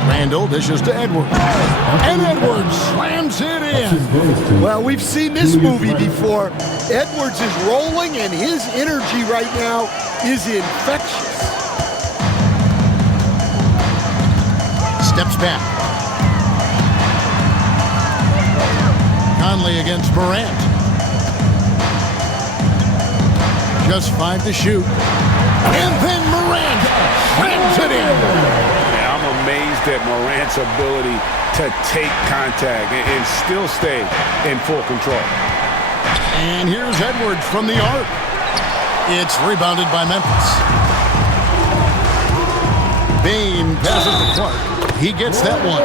Randall dishes to Edwards. And Edwards slams it in. Well, we've seen this movie before. Edwards is rolling, and his energy right now is infectious. Steps back. Conley against Morant. Just 5 to shoot. And then Morant slams it in. I'm amazed at Morant's ability to take contact and still stay in full control. And here's Edwards from the arc. It's rebounded by Memphis. Bane passes to Clark. He gets that one.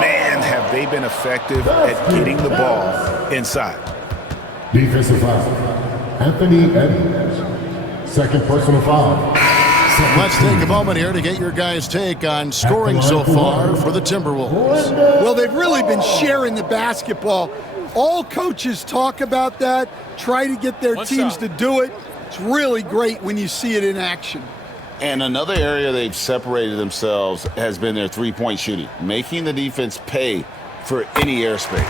Man, have they been effective at getting the ball inside. Defensive foul. Anthony Edwards. Second personal foul. Let's take a moment here to get your guys' take on scoring so far for the Timberwolves. Well, they've really been sharing the basketball. All coaches talk about that, try to get their teams to do it. It's really great when you see it in action. And another area they've separated themselves has been their three-point shooting, making the defense pay for any airspace.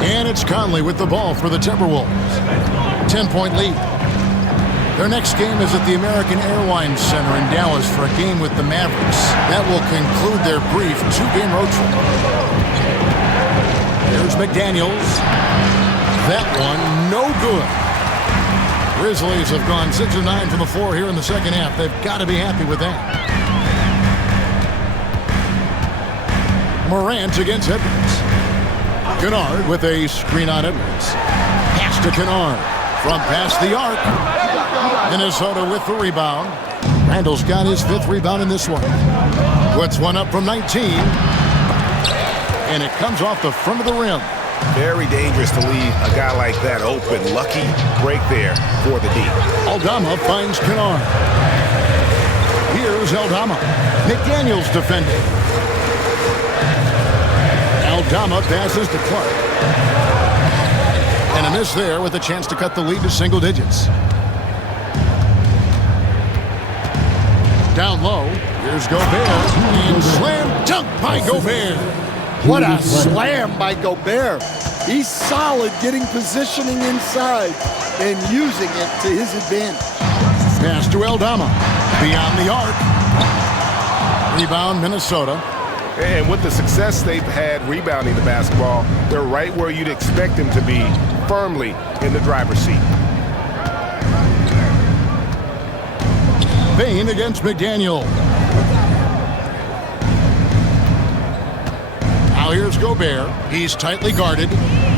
And it's Conley with the ball for the Timberwolves. 10-point lead. Their next game is at the American Airlines Center in Dallas for a game with the Mavericks. That will conclude their brief 2-game road trip. Here's McDaniels. That one, no good. Grizzlies have gone 6 of 9 from the floor here in the second half. They've got to be happy with that. Morant against Edwards. Kennard with a screen on Edwards. Pass to Kennard from past the arc. Minnesota with the rebound. Randall's got his 5th rebound in this one. Puts one up from 19. And it comes off the front of the rim. Very dangerous to leave a guy like that open. Lucky break there for the D. Aldama finds Kennard. Here's Aldama. McDaniels defending. Aldama passes to Clark. And a miss there with a chance to cut the lead to single digits. Down low. Here's Gobert. And slam dunk by Gobert. What a slam by Gobert. He's solid getting positioning inside and using it to his advantage. Pass to Aldama. Beyond the arc. Rebound Minnesota. And with the success they've had rebounding the basketball, they're right where you'd expect them to be, firmly in the driver's seat. Bane against McDaniel. Now here's Gobert. He's tightly guarded.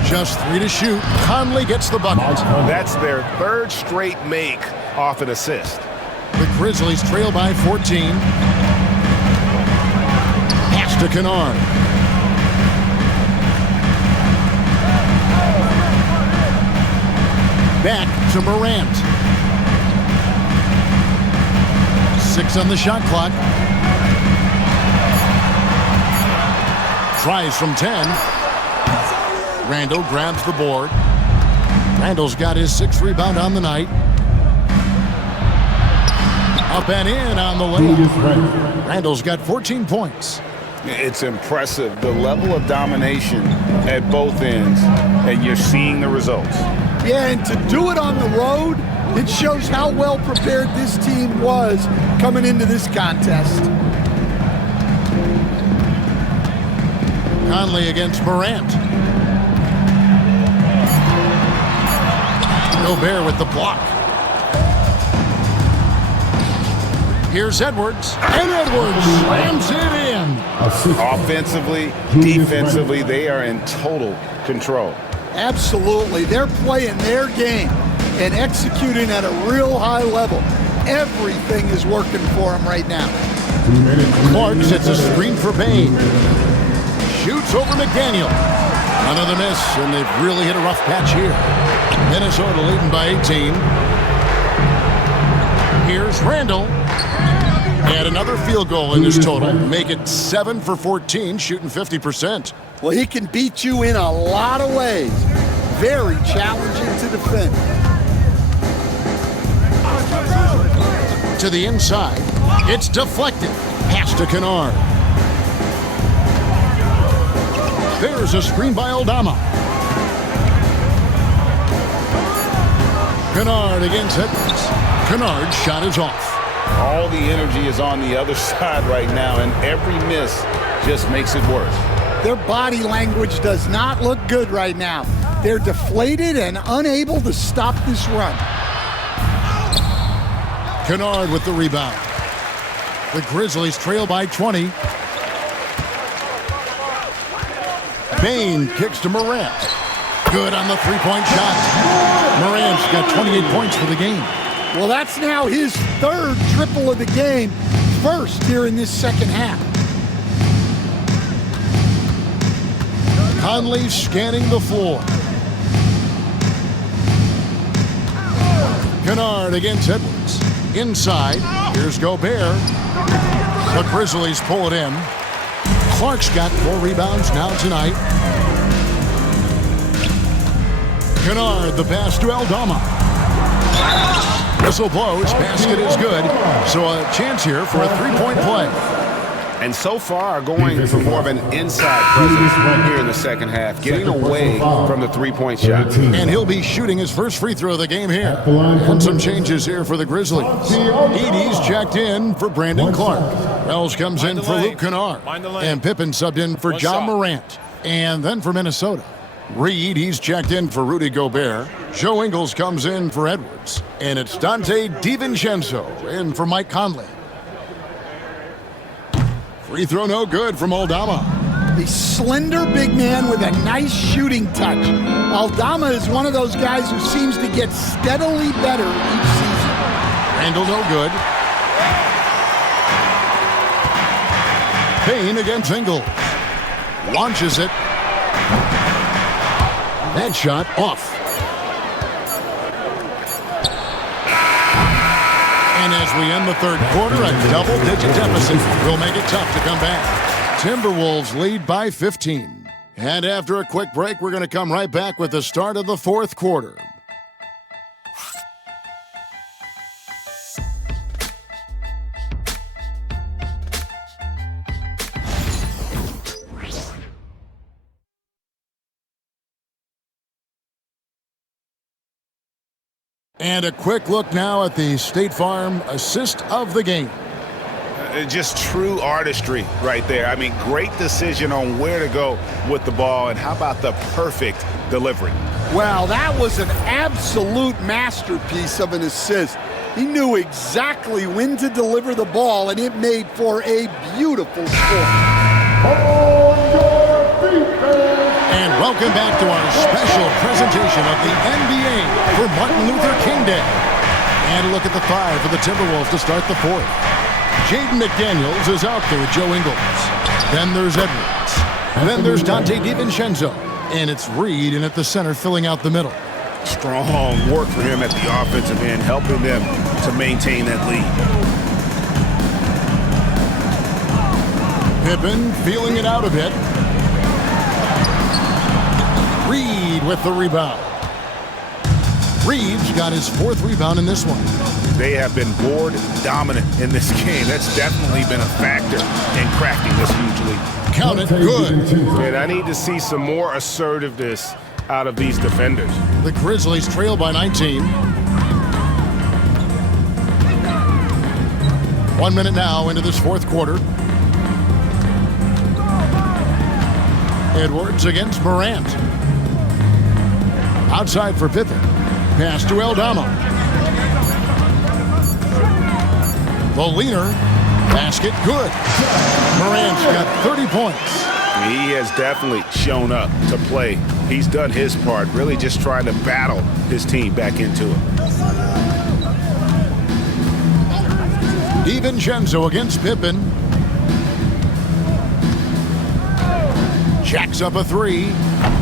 Just 3 to shoot. Conley gets the bucket. That's their 3rd straight make off an assist. The Grizzlies trail by 14. Pass to Kennard. Back to Morant. 6 on the shot clock. Tries from 10. Randall grabs the board. Randall's got his 6th rebound on the night. Up and in on the layup. Randall's got 14 points. It's impressive, the level of domination at both ends, and you're seeing the results. Yeah, and to do it on the road, it shows how well prepared this team was coming into this contest. Conley against Morant. Gobert with the block. Here's Edwards, and Edwards slams it in. Offensively, defensively, they are in total control. Absolutely. They're playing their game and executing at a real high level. Everything is working for them right now. Clark sets a screen for Bain. Shoots over McDaniel. Another miss, and they've really hit a rough patch here. Minnesota leading by 18. Here's Randall. And another field goal in this total. Make it 7 for 14, shooting 50%. Well, he can beat you in a lot of ways. Very challenging to defend. To the inside. It's deflected. Pass to Kennard. There's a screen by Aldama. Kennard against Edwards. Kennard's shot is off. All the energy is on the other side right now, and every miss just makes it worse. Their body language does not look good right now. They're deflated and unable to stop this run. Kennard with the rebound. The Grizzlies trail by 20. Bain kicks to Morant. Good on the three-point shot. Morant's got 28 points for the game. Well, that's now his third triple of the game, first here in this second half. Conley scanning the floor. Kennard against Edwards. Inside, here's Gobert. The Grizzlies pull it in. Clark's got 4 rebounds now tonight. Kennard, the pass to Aldama. Whistle blows, basket is good. So a chance here for a three-point play. And so far, going for more of an inside presence here in the second half, getting away from the three-point shot. And he'll be shooting his first free throw of the game here. And some changes here for the Grizzlies. Edie's checked in for Brandon Clark. Wells comes in for Luke Kennard. And Pippen subbed in for John Morant. And then for Minnesota, Reed, he's checked in for Rudy Gobert. Joe Ingles comes in for Edwards. And it's Dante DiVincenzo in for Mike Conley. Free throw no good from Aldama. A slender big man with a nice shooting touch. Aldama is one of those guys who seems to get steadily better each season. Randall no good. Bain against Ingles. Launches it. That shot off. And as we end the third quarter, a double-digit deficit will make it tough to come back. Timberwolves lead by 15. And after a quick break, we're going to come right back with the start of the fourth quarter. And a quick look now at the State Farm assist of the game. Just true artistry right there. I mean, great decision on where to go with the ball, and how about the perfect delivery? Well, that was an absolute masterpiece of an assist. He knew exactly when to deliver the ball, and it made for a beautiful score. And welcome back to our special presentation of the NBA for Martin Luther King Day. And a look at the 5 for the Timberwolves to start the fourth. Jaden McDaniels is out there with Joe Ingles. Then there's Edwards. And then there's Dante DiVincenzo. And it's Reed in at the center filling out the middle. Strong work for him at the offensive end, helping them to maintain that lead. Pippen feeling it out a bit. Reed with the rebound. Reed's got his 4th rebound in this one. They have been board dominant in this game. That's definitely been a factor in cracking this huge lead. Count it, good. And I need to see some more assertiveness out of these defenders. The Grizzlies trail by 19. 1 minute now into this fourth quarter. Edwards against Morant. Outside for Pippen. Pass to Aldama. The leaner. Basket good. Morant's got 30 points. He has definitely shown up to play. He's done his part, really just trying to battle his team back into it. DiVincenzo against Pippen. Jacks up a three.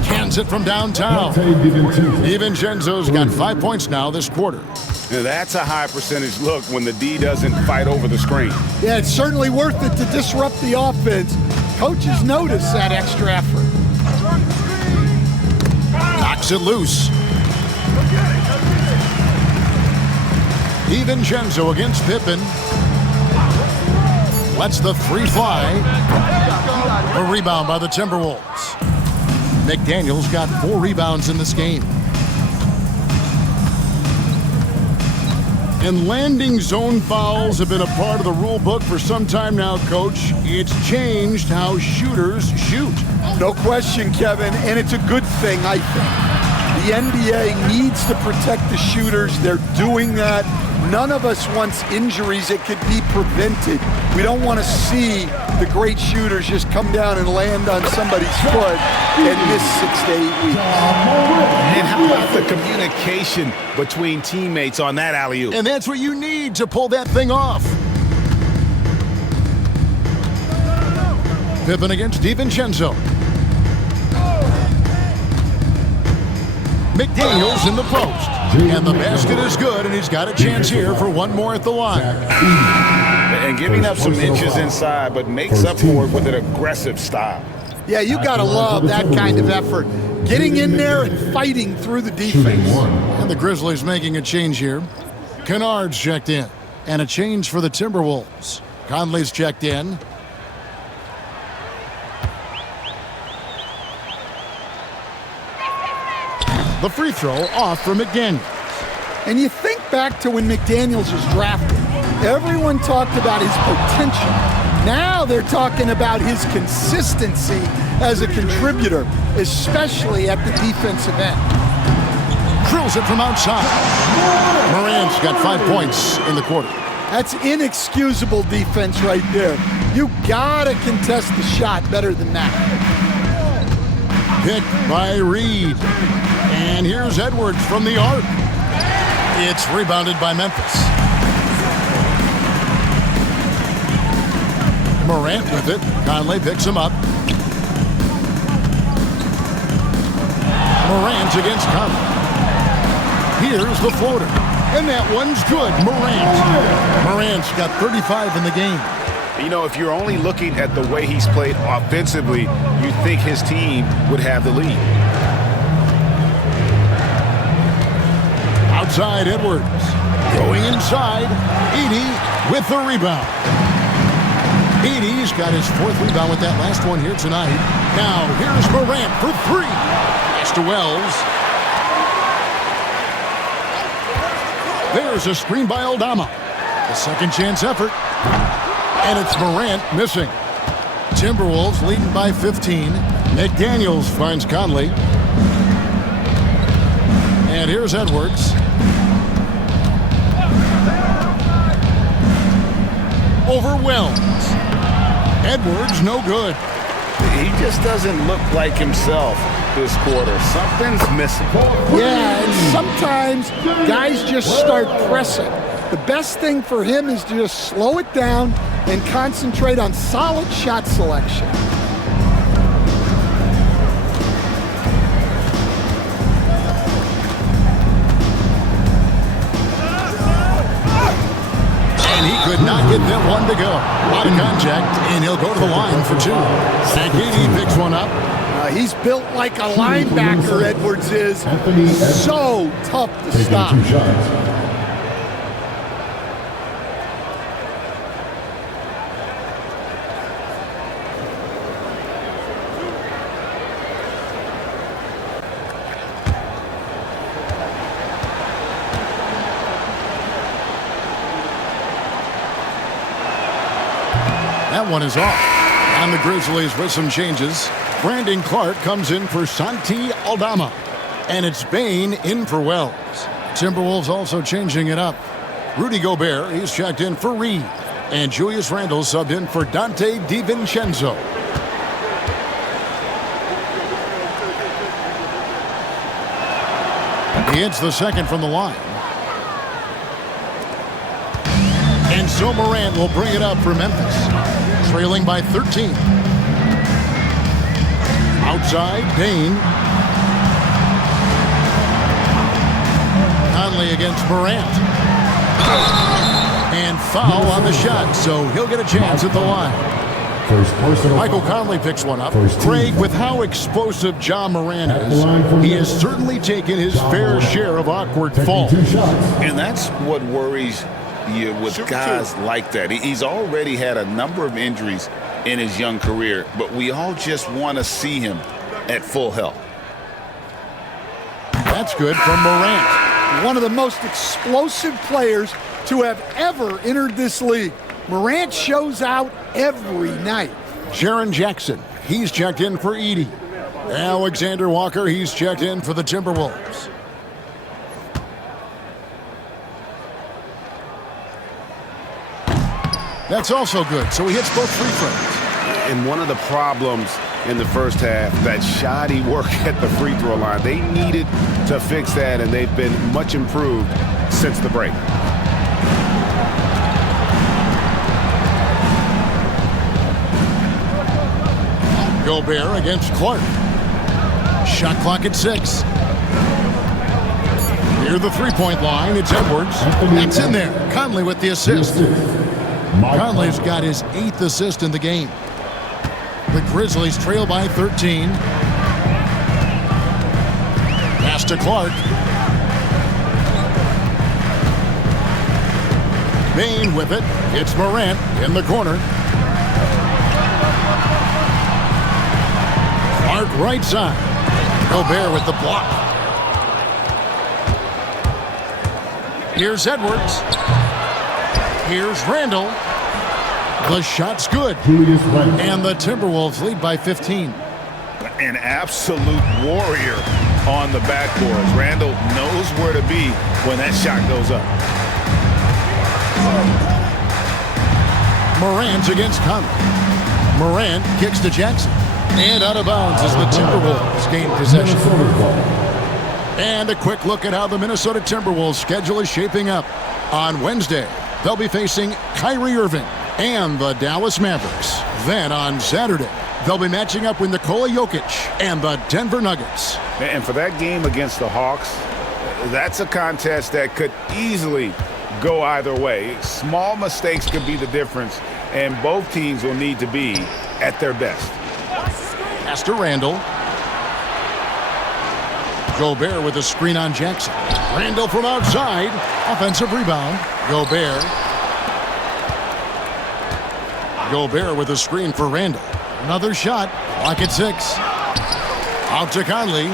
Cans it from downtown. DiVincenzo's got 5 points now this quarter. Now that's a high percentage look when the D doesn't fight over the screen. Yeah, it's certainly worth it to disrupt the offense. Coaches notice that extra effort. Knocks it loose. DiVincenzo against Pippen. Lets the three fly. A rebound by the Timberwolves. McDaniels got 4 rebounds in this game. And landing zone fouls have been a part of the rule book for some time now, Coach. It's changed how shooters shoot. No question, Kevin, and it's a good thing, I think. The NBA needs to protect the shooters. They're doing that. None of us wants injuries that could be prevented. We don't want to see the great shooters just come down and land on somebody's foot and miss 6 to 8 weeks. And how about the communication between teammates on that alley-oop? And that's what you need to pull that thing off. Pippen against DiVincenzo. McDaniels in the post. And the basket is good, and he's got a chance here for one more at the line. And giving up some inches inside, but makes up for it with an aggressive style. Yeah, you got to love that kind of effort. Getting in there and fighting through the defense. And the Grizzlies making a change here. Kennard's checked in. And a change for the Timberwolves. Conley's checked in. The free throw off for McDaniels. And you think back to when McDaniels was drafted. Everyone talked about his potential. Now they're talking about his consistency as a contributor, especially at the defensive end. Drills it from outside. Morant's got 5 points in the quarter. That's inexcusable defense right there. You gotta contest the shot better than that. Picked by Reed. And here's Edwards from the arc. It's rebounded by Memphis. Morant with it. Conley picks him up. Morant against Conley. Here's the floater. And that one's good. Morant's got 35 in the game. You know, if you're only looking at the way he's played offensively, you'd think his team would have the lead. Outside Edwards. Going inside. Edey with the rebound. Edey's got his 4th rebound with that last one here tonight. Now here's Morant for 3. Pass to Wells. There's a screen by Aldama. A second chance effort. And it's Morant missing. Timberwolves leading by 15. McDaniels finds Conley. And here's Edwards. Overwhelmed. Edwards, no good. He just doesn't look like himself this quarter. Something's missing. Yeah, and sometimes guys just start pressing. The best thing for him is to just slow it down and concentrate on solid shot selection. And he could not get that one to go. Out of contact, and he'll go to the line for 2. Edey picks one up. He's built like a linebacker, Edwards is. So tough to stop. That one is off. And the Grizzlies with some changes. Brandon Clark comes in for Santi Aldama. And it's Bain in for Wells. Timberwolves also changing it up. Rudy Gobert, he's checked in for Reed. And Julius Randle subbed in for Dante DiVincenzo. He hits the second from the line. And so Morant will bring it up for Memphis, trailing by 13. Outside, Bain. Conley against Morant. And foul on the shot, so he'll get a chance at the line. Michael Conley picks one up. Craig, with how explosive Ja Morant is, he has certainly taken his fair share of awkward falls. And that's what worries you with guys like that. He's already had a number of injuries in his young career, but we all just want to see him at full health. That's good from Morant. One of the most explosive players to have ever entered this league. Morant shows out every night. Jaren Jackson, he's checked in for Edey. Alexander Walker, he's checked in for the Timberwolves. That's also good, so he hits both free throws. And one of the problems in the first half, that shoddy work at the free throw line. They needed to fix that, and they've been much improved since the break. Gobert against Clark. Shot clock at 6. Near the three-point line, it's Edwards. That's in there. Conley with the assist. Conley's got his 8th assist in the game. The Grizzlies trail by 13. Pass to Clark. Bain with it. It's Morant in the corner. Clark right side. Gobert with the block. Here's Edwards. Here's Randle. The shot's good. And the Timberwolves lead by 15. An absolute warrior on the backboards. Randle knows where to be when that shot goes up. Morant against Conley. Morant kicks to Jackson. And out of bounds as the Timberwolves gain possession. And a quick look at how the Minnesota Timberwolves schedule is shaping up. On Wednesday, they'll be facing Kyrie Irving and the Dallas Mavericks. Then on Saturday, they'll be matching up with Nikola Jokic and the Denver Nuggets. And for that game against the Hawks, that's a contest that could easily go either way. Small mistakes could be the difference, and both teams will need to be at their best. Pass to Randle. Gobert with a screen on Jackson. Randle from outside. Offensive rebound. Gobert. Gobert with a screen for Randle. Another shot. Clock at 6. Out to Conley.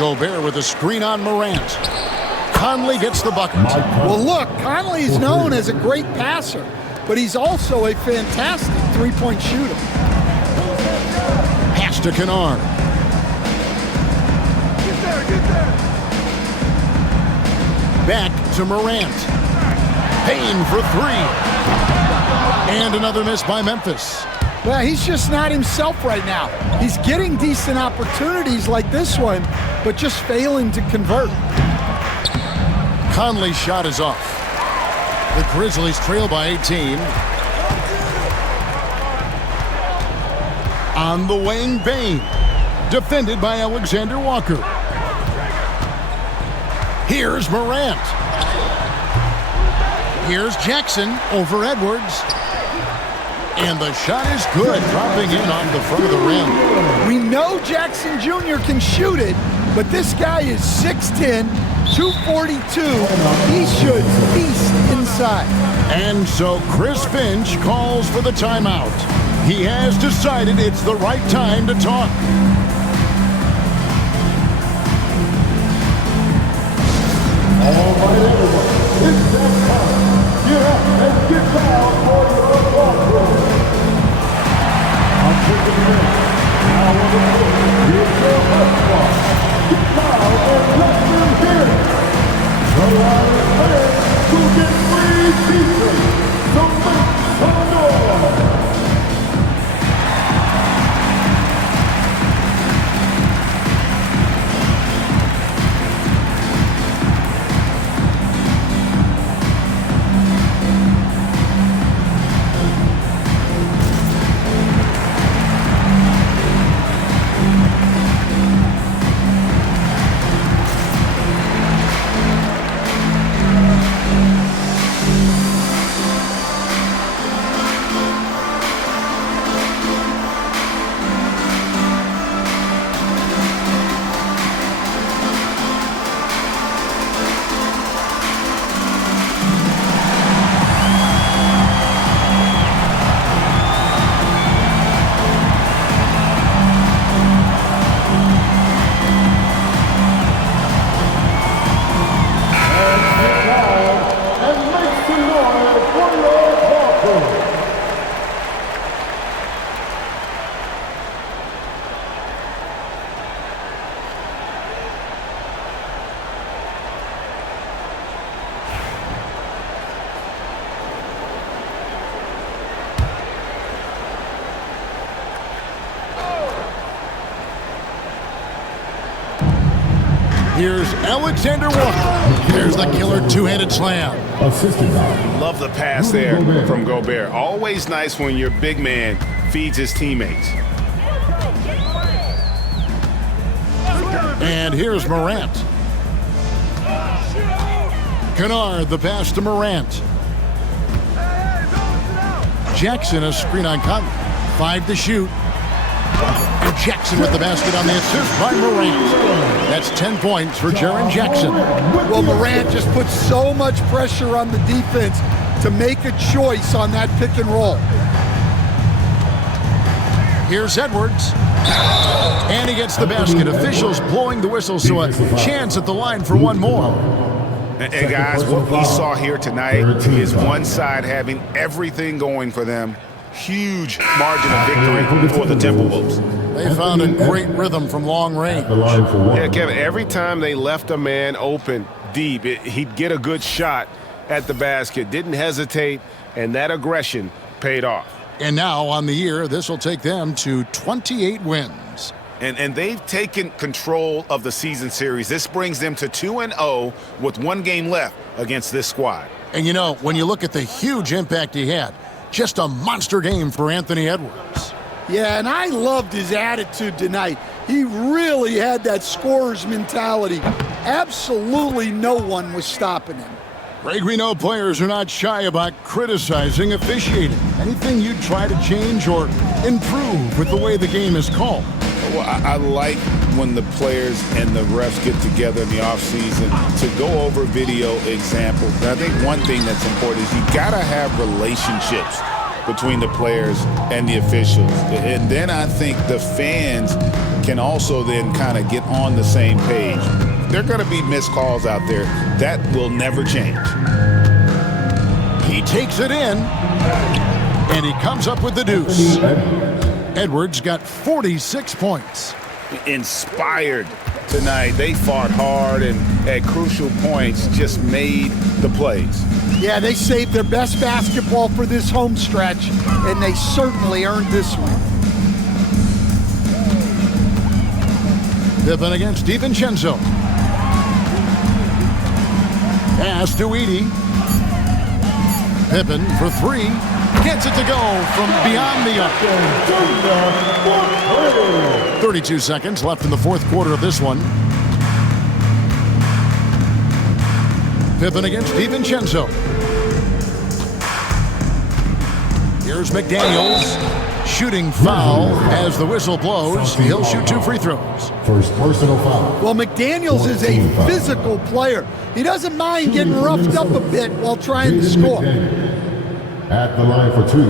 Gobert with a screen on Morant. Conley gets the bucket. Well, look, Conley is known as a great passer, but he's also a fantastic three-point shooter. Pass to Kennard. Back to Morant. Payne for 3. And another miss by Memphis. Well, he's just not himself right now. He's getting decent opportunities like this one, but just failing to convert. Conley's shot is off. The Grizzlies trail by 18. On the wing, Bain. Defended by Alexander Walker. Here's Morant. Here's Jackson over Edwards. And the shot is good, dropping in on the front of the rim. We know Jackson Jr. can shoot it, but this guy is 6'10", 242. He should feast inside. And so Chris Finch calls for the timeout. He has decided it's the right time to talk. All right, everyone. It's that time. Get up and get down for your applause. I'm taking the Here's Alexander Walker. There's the killer two-handed slam. Love the pass there from Gobert. Always nice when your big man feeds his teammates. And here's Morant. Kennard, the pass to Morant. Jackson, a screen on Conley. 5 to shoot. And Jackson with the basket on the assist by Morant. That's 10 points for Jaren Jackson. Well, Morant just put so much pressure on the defense to make a choice on that pick and roll. Here's Edwards. And he gets the basket. Officials blowing the whistle, so a chance at the line for one more. And guys, what we saw here tonight is one side having everything going for them. Huge margin of victory for the Timberwolves. They found a great rhythm from long range. Yeah, Kevin, every time they left a man open deep, he'd get a good shot at the basket. Didn't hesitate, and that aggression paid off. And now on the year, this will take them to 28 wins. And they've taken control of the season series. This brings them to 2-0 with 1 game left against this squad. And you know, when you look at the huge impact he had, just a monster game for Anthony Edwards. Yeah, and I loved his attitude tonight. He really had that scorer's mentality. Absolutely no one was stopping him. Greg, we know players are not shy about criticizing officiating. Anything you'd try to change or improve with the way the game is called? Well, I like when the players and the refs get together in the offseason to go over video examples. And I think one thing that's important is you got to have relationships between the players and the officials. And then I think the fans can also then kind of get on the same page. There are going to be missed calls out there. That will never change. He takes it in, and he comes up with the deuce. Edwards got 46 points. Inspired tonight. They fought hard and at crucial points just made the plays. Yeah, they saved their best basketball for this home stretch, and they certainly earned this one. Pippen against DiVincenzo. Pass to Edey. Pippen for 3. Gets it to go from beyond the arc. 32 seconds left in the fourth quarter of this one. Pippen against DiVincenzo. Here's McDaniels. Shooting foul as the whistle blows. He'll shoot 2 free throws. First personal foul. Well, McDaniels is a physical player. He doesn't mind getting roughed up a bit while trying to score. At the line for 2.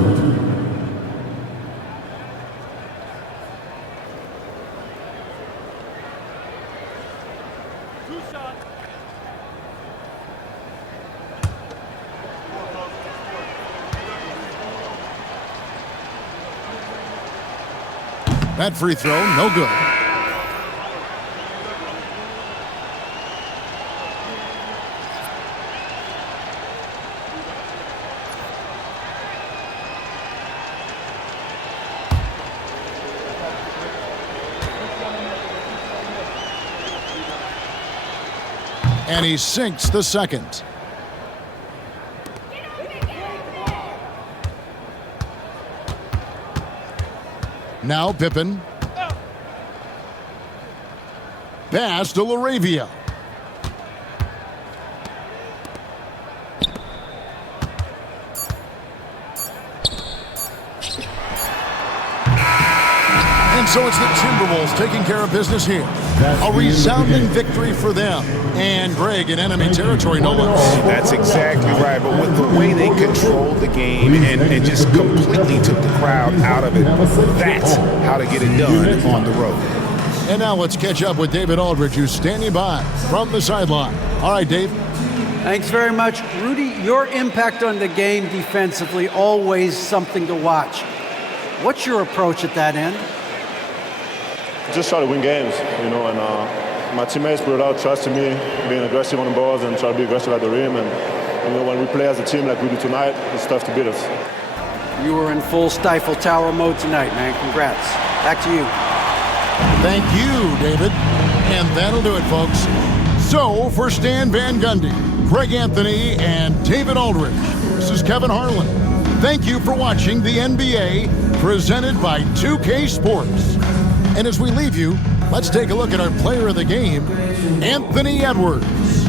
That free throw, no good. And he sinks the second. Now Pippen. Pass to LaRavia. And so it's the Timberwolves taking care of business here. A resounding victory for them. And Greg in enemy territory, no less. That's exactly right. But with the way they controlled the game and just completely took the crowd out of it, that's how to get it done on the road. And now let's catch up with David Aldridge, who's standing by from the sideline. All right, Dave. Thanks very much. Rudy, your impact on the game defensively, always something to watch. What's your approach at that end? Just try to win games, you know, and my teammates brought out trust in me, being aggressive on the balls and try to be aggressive at the rim. And, you know, when we play as a team like we do tonight, it's tough to beat us. You were in full Stifle Tower mode tonight, man. Congrats. Back to you. Thank you, David. And that'll do it, folks. So, for Stan Van Gundy, Craig Anthony, and David Aldridge, this is Kevin Harlan. Thank you for watching the NBA, presented by 2K Sports. And as we leave you, let's take a look at our player of the game, Anthony Edwards.